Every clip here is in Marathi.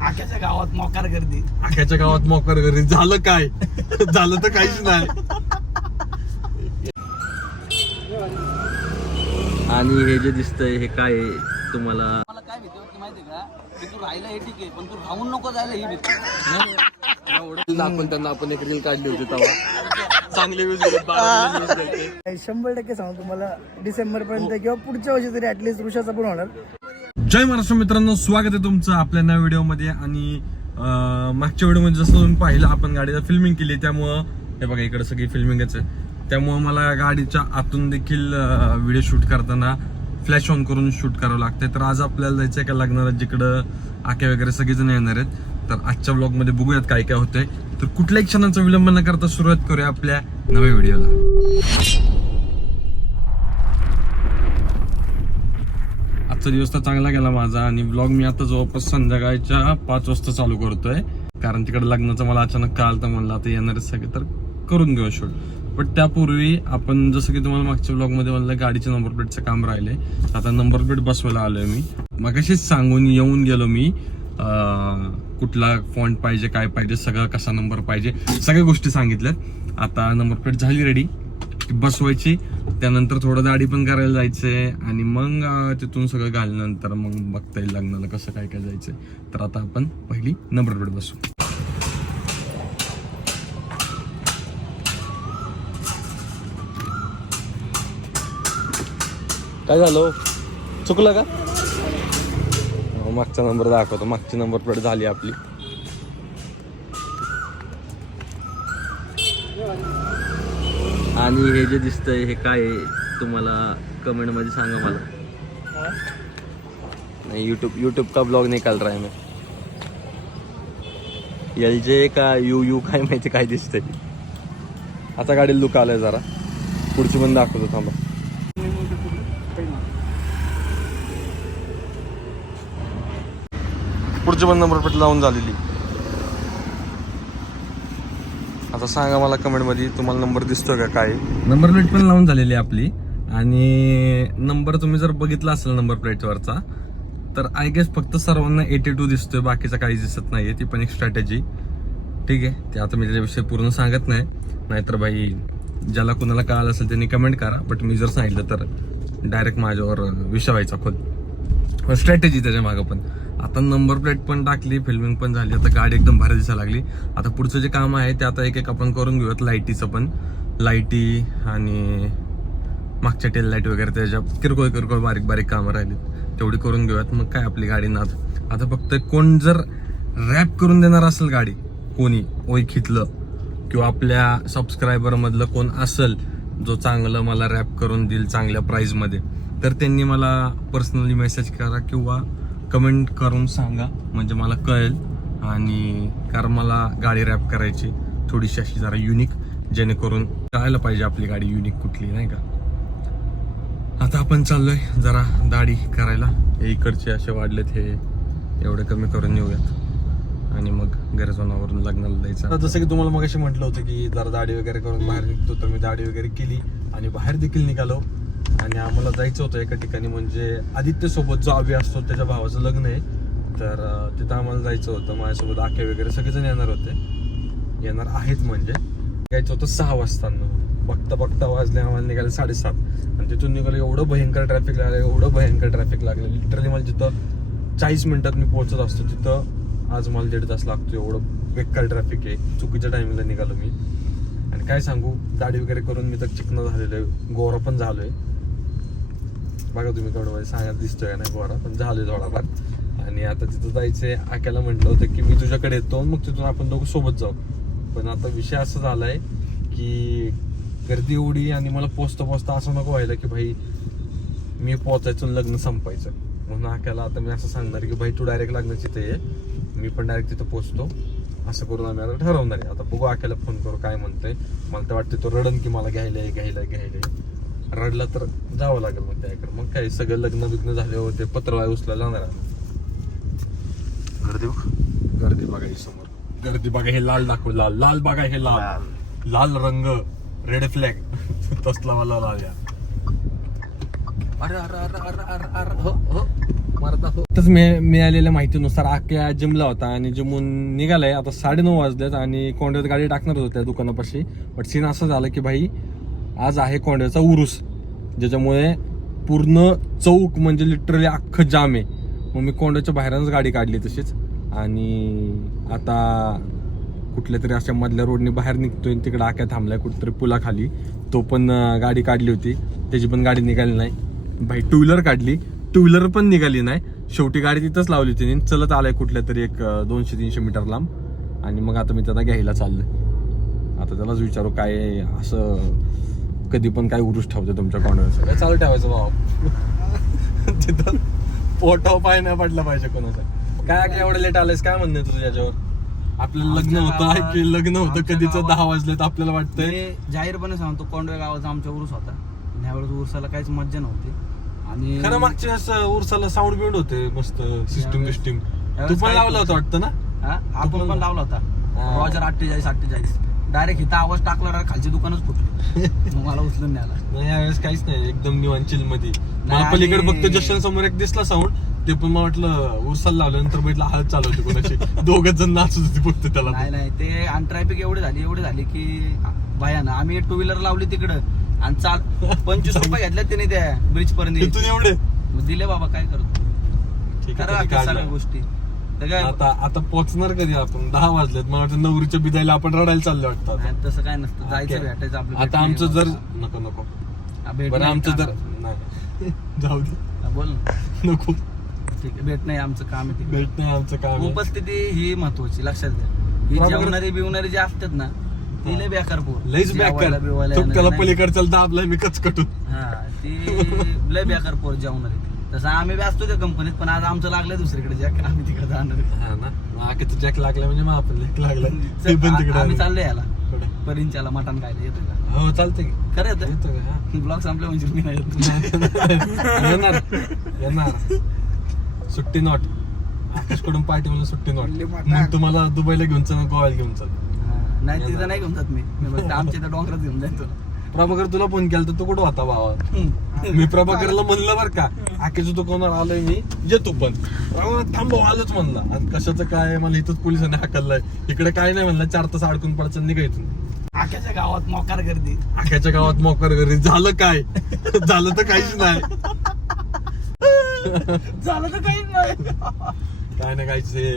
आख्याच्या गावात मोकार गर्दी. आख्याच्या गावात मोकर घरी झालं काय? झालं तर काहीच नाही. आणि हे जे दिसतंय हे काय आहे? तुम्हाला? मला काय भीती वाटते माहिती का? की तू राहिला हे ठीक आहे पण तू राहून नको जायला ही भीती. आपण त्यांना आपण एक रील काढली होती तेव्हा. चांगले व्ह्यूज शंभर टक्के सांगू तुम्हाला डिसेंबर पर्यंत किंवा पुढच्या वर्षी तरी ऍटलीस्ट वृषाचा पण होणार. जय महाराष्ट्र मित्रांनो स्वागत आहे तुमचं आपल्या नव्या व्हिडिओमध्ये. आणि मागच्या व्हिडिओमध्ये जसं तुम्ही पाहिलं आपण गाडीला फिल्मिंग केली त्यामुळं हे बघा इकडे सगळी फिल्मिंगच आहे. त्यामुळं मला गाडीच्या आतून देखील व्हिडिओ शूट करताना फ्लॅश ऑन करून शूट करावं लागतंय. तर आज आपल्याला जायचं आहे का लग्नाला जिकडं आके वगैरे सगळेजण येणार आहेत. तर आजच्या ब्लॉगमध्ये बघूयात काय काय होतंय. तर कुठल्याही क्षणाचा विलंब न करता सुरुवात करूया आपल्या नव्या व्हिडिओला. आजचा दिवस तर चांगला गेला माझा आणि ब्लॉग मी आता जवळपास संध्याकाळच्या पाच वाजता चालू करतोय. कारण तिकडे लग्नाचं मला अचानक काल तर म्हणलं आता येणार सगळे तर करून घेऊ शूट पण त्यापूर्वी आपण जसं की तुम्हाला मागच्या ब्लॉगमध्ये म्हणलं गाडीचे नंबर प्लेटचं काम राहिले. आता नंबर प्लेट बसवायला आलोय मी. मग सांगून येऊन गेलो मी. कुठला फॉन्ट पाहिजे काय पाहिजे सगळं कसा नंबर पाहिजे सगळ्या गोष्टी सांगितल्यात. आता नंबर प्लेट झाली रेडी बसवायची. त्यानंतर थोडं दाढी पण करायला जायचंय. आणि मग तिथून सगळं घालल्यानंतर मग बघता येईल लग्नाला कसं काय काय जायचंय. तर आता आपण पहिली नंबर प्लेट बसू. काय झालं? चुकलं का? मागचा नंबर दाखवतो. मागची नंबर प्लेट झाली आपली. आणि हे जे दिसतंय हे काय तुम्हाला कमेंटमध्ये सांगा मला. नाही यूट्यूब यूट्यूब का ब्लॉग निकाल रहा है मैं. एल जे का यू यू काय माहिती काय दिसतंय. आता गाडीला लुक आलाय जरा. पुढची पण दाखवतो थांबा. पुढची पण नंबर प्लेट लावून झालेली. आता सांगा मला कमेंटमध्ये तुम्हाला नंबर दिसतोय का काय? नंबर प्लेट पण लावून झालेली आहे आपली. आणि नंबर तुम्ही जर बघितला असेल नंबर प्लेटवरचा तर आय गेस फक्त सर्वांना एटी टू दिसतोय बाकीचा काही दिसत नाहीये. ती पण एक स्ट्रॅटेजी ठीक आहे? ते आता मी त्याच्याविषयी पूर्ण सांगत नाही. नाहीतर भाई ज्याला कुणाला कळालं असेल त्यांनी कमेंट करा. बट मी जर सांगितलं तर डायरेक्ट माझ्यावर विषय व्हायचा खोल स्ट्रॅटेजी त्याच्या मागं पण. आता नंबर प्लेट पण टाकली फिल्मिंग पण झाली आता गाडी एकदम भारी दिसायला लागली. आता पुढचं जे काम आहे ते आता एक एक आपण करून घेऊयात लाईटीचं पण. लाईटी आणि मागच्या टेल लाइट वगैरे त्याच्या किरकोळ किरकोळ बारीक बारीक कामं राहिली तेवढी करून घेऊयात. मग काय आपली गाडी नाच आता फक्त कोण जर रॅप करून देणार असेल गाडी कोणी ओळखीतलं किंवा आपल्या सबस्क्रायबरमधलं कोण असेल जो चांगलं मला रॅप करून देईल चांगल्या प्राईजमध्ये तर त्यांनी मला पर्सनली मेसेज करा किंवा कमेंट करून सांगा. म्हणजे मला कळेल. आणि कारण मला गाडी रॅप करायची थोडीशी अशी जरा युनिक जेणेकरून कळायला पाहिजे आपली गाडी युनिक कुठली नाही का? आता आपण चाललोय जरा दाढी करायला. हे इकडचे असे वाढलेत हे एवढे कमी करून येऊयात. आणि मग गरजोनावरून लग्नाला द्यायचं जसं की तुम्हाला मग म्हटलं होतं की जरा दाढी वगैरे करून बाहेर निघतो तर मी दाढी वगैरे केली आणि बाहेर देखील निघालो. आणि आम्हाला जायचं होतं एका ठिकाणी म्हणजे आदित्यसोबत जो आवी असतो त्याच्या भावाचं लग्न आहे. तर तिथं आम्हाला जायचं होतं. माझ्यासोबत आखे वगैरे सगळेजण येणार होते. येणार आहेत म्हणजे. यायचं होतं सहा वाजताना बघता बघता वाजले आम्हाला निघाले साडेसात. आणि तिथून निघालं एवढं भयंकर ट्रॅफिक लागलं एवढं भयंकर ट्रॅफिक लागलं. लिटरली मला जिथं चाळीस मिनिटात मी पोहोचत असतो तिथं आज मला दीड तास लागतो. एवढं बेकार ट्रॅफिक आहे. चुकीच्या टायमिंगला निघालो मी. आणि काय सांगू दाढी वगैरे करून मी तर चिकन झालेलो आहे. गोरा पण झालो आहे बघा तुम्ही थोडं म्हणजे सांगत दिसतोय का नाही गोरा पण झालोय थोडाफार. आणि आता तिथं जायचंय आक्याला म्हटलं होतं की मी तुझ्याकडे येतो मग तिथून आपण दोघं सोबत जाऊ. पण आता विषय असा झालाय की गर्दी एवढी आणि मला पोचता पोचता असं नको व्हायला की भाई मी पोचायचं आणि लग्न संपायचं. म्हणून आक्याला आता मी असं सांगणार की भाई तू डायरेक्ट लग्नाची तिथे ये. मी पण डायरेक्ट तिथं पोचतो. असं करून आम्ही आता ठरवणार आहे. आता बघू आक्याला फोन करू काय म्हणतोय. मला तर वाटतं तो रडन की मला घ्यायला आहे, घ्यायला आहे, घ्यायला आहे. रडला तर जावं लागेल मग त्याकडे. मग काय सगळं लग्न बिग्न झाले होते पत्रवाय उचलायला जाणार. गर्दी बघ. गर्दी बघा ही समोर. गर्दी बघा हे लाल दाखव लाल. लाल बघा हे लाल. लाल. रंग. रेड फ्लॅग तसला वाला लाल या. अरे अरे अरे अरे अरे अरे. हो हो. मारता तसं मी मिळालेल्या माहितीनुसार आख्या जिमला होता आणि जिमून निघालाय. आता साडेनऊ वाजलेत आणि कोंड्यात गाडी टाकणार होतो त्या दुकानापाशी. बट सीन असं झालं की भाई आज आहे कोंड्याचा उरूस ज्याच्यामुळे पूर्ण चौक म्हणजे लिटरली अख्खं जाम आहे. मग मी कोंड्याच्या बाहेरच गाडी काढली तशीच. आणि आता कुठल्या तरी अशा मधल्या रोडने बाहेर निघतोय आणि तिकडे आक्या थांबलाय कुठेतरी पुलाखाली. तो पण गाडी काढली होती. त्याची पण गाडी निघाली नाही. भाई टू व्हीलर काढली. टू व्हीलर पण निघाली नाही. शेवटी गाडी तिथंच लावली होती चलत आलाय कुठल्या तरी एक दोनशे तीनशे मीटर लांब. आणि मग आता मी त्याला घ्यायला चाललोय. आता त्यालाच विचारू काय असं कधी पण काय उरुस ठेवते तुमच्या कॉर्नरचं काय चालू ठेवायचं भाव तिथं पोटाव पाय नाही पडला पाहिजे कोणाचा. काय काय एवढं लेट आलंयस? काय म्हणणं तुझं याच्यावर? आपल्याला लग्न होतं आमच्या की लग्न होतं आमच्या कधीच दहा वाजलेत आपल्याला वाटतंय. ते जाहीरपणे सांगतो कोंडवे गावाचा आमचा उरूस होता. आणि ह्यावेळेस उरसाला काहीच मज्जा नव्हती. आणि खरं मागच्या वेळेस उरसाला साऊंड बिंड होते मस्त सिस्टीम बिस्टीम तू पण लावलं होतं? वाटतं ना? हा, आपण पण- लावला होता. रॉजर अठ्ठेचाळीस अठ्ठेचाळीस. डायरेक्ट इथं आवाज टाकला डायरेक्ट खालची दुकानच फुटली. मग मला उचलून न्याला नाही यावेळेस काहीच नाही एकदम निवांत चिलमध्ये मला आणि- पलीकडे फक्त जशन समोर एक दिसला साऊंड ते पण मला वाटलं उरसाला लावलं नंतर बैठला हळद चालू होती कोणाची. दोघच जण नाचत होती फक्त त्याला नाही नाही ते आणि ट्रॅफिक एवढी झाली एवढी झाली की भयानं आम्ही टू व्हीलर लावली तिकडं आणि चाल पंचवीस रुपये घेतले त्याने त्या ब्रिज पर्यंत. तिथून एवढे? मग दिले बाबा काय करतो? ठीक खरं आहे काढलं. सगळ्या गोष्टी. तर काय आता आता पोहोचणार कधी आपण दहा वाजलेत मला वाटतं नवरीच्या बिदायला आपण रडायला चाललो वाटतं. नाही, तसं काय नसतं जायचं Okay. भेटायचं आपलं आता आमचं जर. नको नको हा, बरं आमचं. जर नाही जाऊ दे हा, बोल ना नको ठीक आहे भेट नाही आमचं काम आहे ते. भेट नाही आमचं काम आहे. उपस्थिती ही महत्वाची लक्षात घ्या ही बरोबर. जेवणारी बिवणारी जे असतात ना ती लय बेकार पोर लईच बॅक जेवायला कर बिवायला येणार नाही. पलीकडच्या दाबलाय मी कचकटून हा ती लय बेकार पोर जेवणारी तसं आम्ही बी असतो त्या कंपनीत पण आज आमचं लागलं दुसरीकडे जॅक आम्ही तिकडे जाणार आहे. हा ना. मग आकेचं जॅक लागला म्हणजे मग आपण जॅक लागला. ते चल, पण आ- तिकडे आम्ही आलं. चाललोय याला. कुठे? परिंच्याला मटण खायला येतोय का? हो चालतंय की. खरं येतं येतो का? हा. ब्लॉग संपले म्हणजे मी नाही येत. येणार. येणार. सुट्टी नॉट आकाशकडून पार्टी मला सुट्टी नॉट मग तुम्हाला दुबईला घेऊन चल गोव्याला घेऊन चल. नाही तिथं नाही घेऊन जात मी. मी फक्त आमच्या इथं डोंगरात घेऊन जातो प्रभाकर तुला फोन केला तर तू कुठं होता भावा? मी प्रभाकरला म्हणलं बरं का आकेचं दुकानावर आलोय मी ये तू पण. प्रभाकर थांबव आलोच म्हणला. आणि कशाचं काय मला इथंच पोलिसांनी हाकललाय. इकडे काय नाही म्हणलं चार तास अडकून पडायचं निघायचं आख्याच्या गावात मोकार गर्दी. आख्याच्या गावात मोकर घरी झालं काय? झालं तर काहीच नाही. झालं तर काहीच नाही. काय ना काहीच हे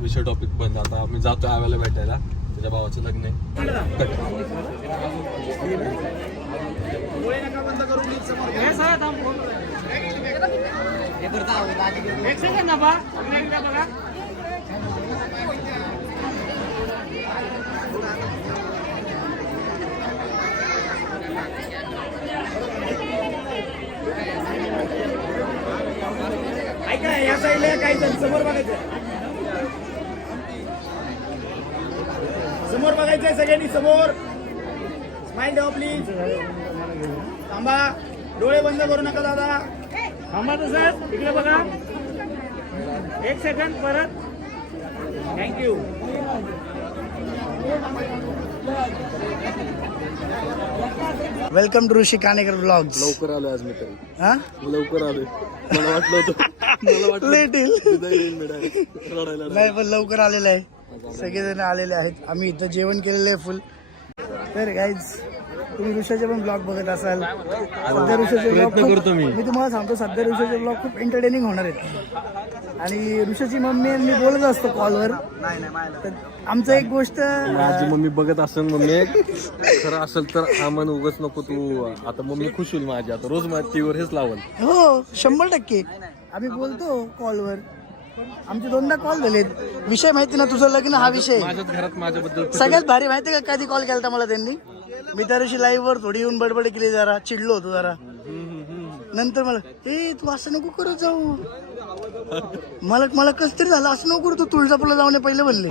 विषय टॉपिक बंद. आता आम्ही जातोय आव्याला भेटायला. त्याच्या भावाचं लग्न आहे. कट. ऐका या साईडला काही जण समोर बघायचं. बघायचंय सगळ्यांनी समोर. स्माइल द्यावा प्लीज थांबा. डोळे बंद करू नका दादा. थांबा तसंच इकडे बघा. एक सेकंड परत. Thank you welcome to Rishi Kanekar blogs लवकर आलोय आज मी तरी. हा? लवकर आलोय. मला वाटलं होतं मला वाटलं नाही पण लवकर आलेलं आहे. सगळेजण आलेले आहेत. आम्ही इथं जेवण केलेलं आहे फुल तर गाईज तुम्ही ऋषाचे पण ब्लॉग बघत असाल. सध्या ऋषाचे ब्लॉग प्रयत्न करतो मी. मी तुम्हाला सांगतो सध्या ऋषाचे ब्लॉग खूप एंटरटेनिंग होणार आहेत. आणि ऋषाची मम्मी आणि मी बोलत असतो कॉलवर तर आमचं एक गोष्ट माझी मम्मी बघत असेल मम्मी. खरं असेल तर आम्हाला उगच नको तू. आता मम्मी खुश होईल माझी. आता रोज माझ्या टीव्हीवर हेच लावल. हो शंभर टक्के. आम्ही बोलतो कॉलवर आमचे दोनदा कॉल झालेत विषय माहिती ना तुझं लग्न हा विषय. माझ्याच घरात माझ्याबद्दल सगळ्यात भारी माहिती का? कधी कॉल केला मला त्यांनी? मी त्या दिवशी लाईव्ह वर थोडी येऊन बडबड केली जरा चिडलो होतो जरा. नंतर मला ए तू असं नको करत जाऊ. मला मला कस तरी झालं. असं नको तू तुळजापूरला जाऊन पहिले म्हणले.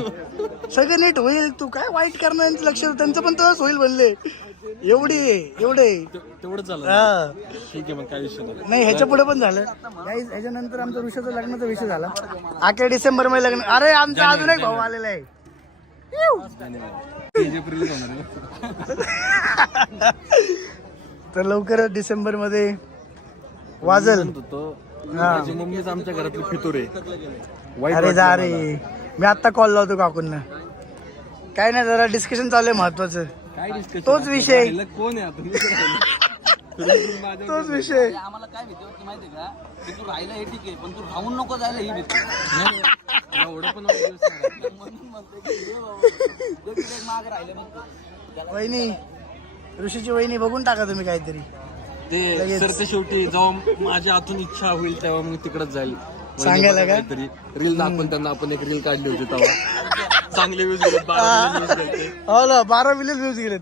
सगळं नीट होईल. तू काय वाईट करणार लक्ष त्यांचं पण तसंच होईल म्हणले. एवढी एवढे तेवढं झालं. हा. ठीक आहे मग काय विषय नाही. ह्याच्या पुढे पण झालं. ह्याच्यानंतर आमचं ऋषाचं लग्नाचा विषय झाला. अखेर डिसेंबरमध्ये लग्न अरे आमचा अजून एक भाऊ आलेला आहे. तर लवकरच डिसेंबरमध्ये वाजल. माझी मम्मीच आमच्या घरातली फितूर. आहे वाईट अरे वाटलं जा मला. रे. मी आत्ता कॉल लावतो काकूंना. काय नाही जरा डिस्कशन चालू आहे महत्वाचं. काय discussion? तोच विषय. राहिलं कोण आहे आता मी तर राहिलो. माझ्या- तोच विषय. ते आम्हाला काय भीती वाटते का? की तू राहिला हे ठीक आहे पण तू राहून नको जायला ही भीती. एवढं पण वाईट दिवस नाही राहिलो. म्हणून म्हणतोय की ये बाबा, जग तिथे मागं राहिले मग वहिनी ऋषीची वहिनी बघून टाका तुम्ही काहीतरी. ते लगेच. सर ते शेवटी जेव्हा माझ्या हातून इच्छा होईल तेव्हा मी तिकडच जाईल. सांगायला का? काहीतरी. रील दाखवून त्यांना आपण एक रील काढली होती तेव्हा. चांगले व्ह्यूज गेले बारा million views गेले. हो ना बारा मिलियन व्ह्यूज गेलेत.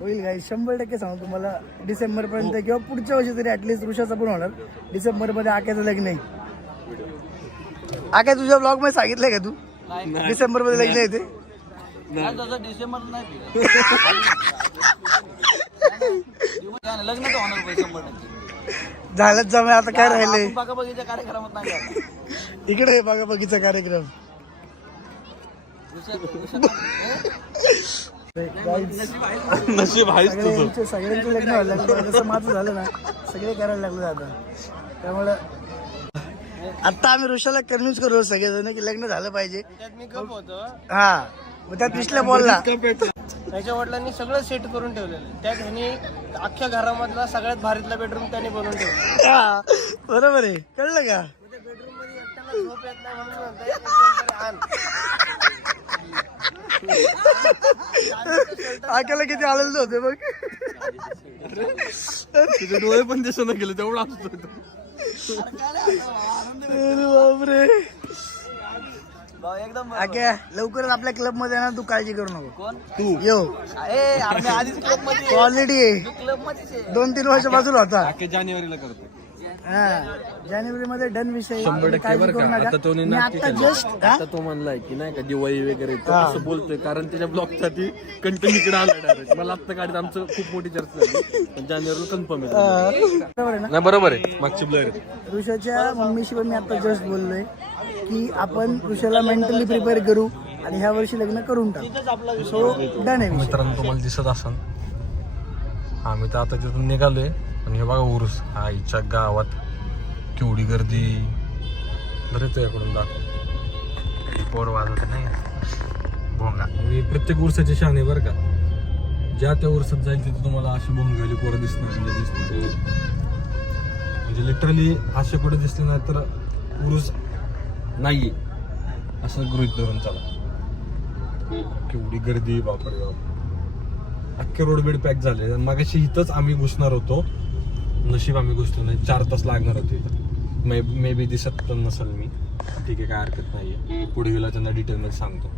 होईल काय शंभर टक्के सांगतो तुम्हाला डिसेंबर पर्यंत किंवा पुढच्या वर्षी तरी ऍटलीस्ट ऋषाचं पण होणार. डिसेंबरमध्ये आक्याचं लग्न आहे. आक्या तुझ्या ब्लॉगमध्ये सांगितलंय का तू? नाही. डिसेंबरमध्ये लग्न आहे ते? डिसेंबर. नाही, लग्न तर होणार पाहिजे शंभर टक्के. झालंच जमा आता काय कार्यक्रमात नाही जाणार. इकडे बघा बघीचा कार्यक्रम. दुसऱ्या- दुसऱ्या- नशीब आहेच तुझं. सगळ्यांचे लग्न व्हायला लागले. जसं माझं झालं ना सगळे करायला लागले आता. त्यामुळं आता आम्ही ऋषाला कन्व्हिन्स करू सगळेजण की लग्न झालं पाहिजे. मी गप होतो. हा मग त्यात विश्ल्या बोलला. त्याच्या वडिलांनी सगळं सेट करून ठेवलेलं आहे. त्यात ह्यानी अख्ख्या घरामधला सगळ्यात भारीतला बेडरूम त्याने बनवून ठेवला हा, बरोबर आहे. कळलं का? बेडरूममध्ये एकट्याला झोप येत नाही म्हणून म्हणतोय, "एक कोणतरी आण." आक्याला किती आलेलं होते बघ. तुझे डोळे पण दिसत गेले तेवढं असतो अरे बापरे. एकदम लवकरच आपल्या क्लबमध्ये ना तू काळजी करू नको. कोण? तू. येऊ ए आम्ही आधीच क्लबमध्ये ऑलरेडी क्लब दोन तीन वर्षापासून होता. जानेवारीला करतो. हा जानेवारी मध्ये डन विषय. शंभर तुम्ही टक्के काळजी बरं करू का. नका. आता तो मी आता. जस्ट आता तो म्हणलाय की नाही का दिवाळी वगैरे तो असं बोलतोय कारण त्याच्या ब्लॉगसाठी कंटेंट इकडे आला मला आत्ता गाडीत आमचं खूप मोठी चर्चा झाली. पण जानेवारीला कन्फर्म आहे. बरोबर आहे ना नाही बरोबर आहे. मागची ब्लर ऋषाच्या मम्मीशी पण मी आता जस्ट बोललोय. की आपण ऋषाला मेंटली प्रिपेअर करू आणि ह्या वर्षी लग्न करून टाकू. सो डन आहे विषय. मित्रांनो तुम्हाला दिसत असन. आम्ही तर आता तिथून निघालोय. आणि हे बघा उरुस हा आईच्या गावात केवढी गर्दी. बरं येतो याकडून दाखव. पोर वाजत नाही भोंगा. मी प्रत्येक उरसाची शान आहे बरं का? ज्या त्या उरसात जाईल तिथे तुम्हाला अशी भोंगावली पोरं दिसणार म्हणजे दिसणार. म्हणजे लिटरली असे कुठे दिसले नाही तर उरुस नाही असं गृहित धरून चला. केवढी गर्दी बापरे बाप. अख्खे रोड बेड पॅक झाले. मागाशी इथंच आम्ही घुसणार होतो. नशीब आम्ही घुसलो नाही. चार तास लागणार होते इथं. मे मे बी दिसत पण नसेल मी. ठीक आहे काय हरकत नाही आहे पुढे गेला त्यांना डिटेलमध्ये सांगतो.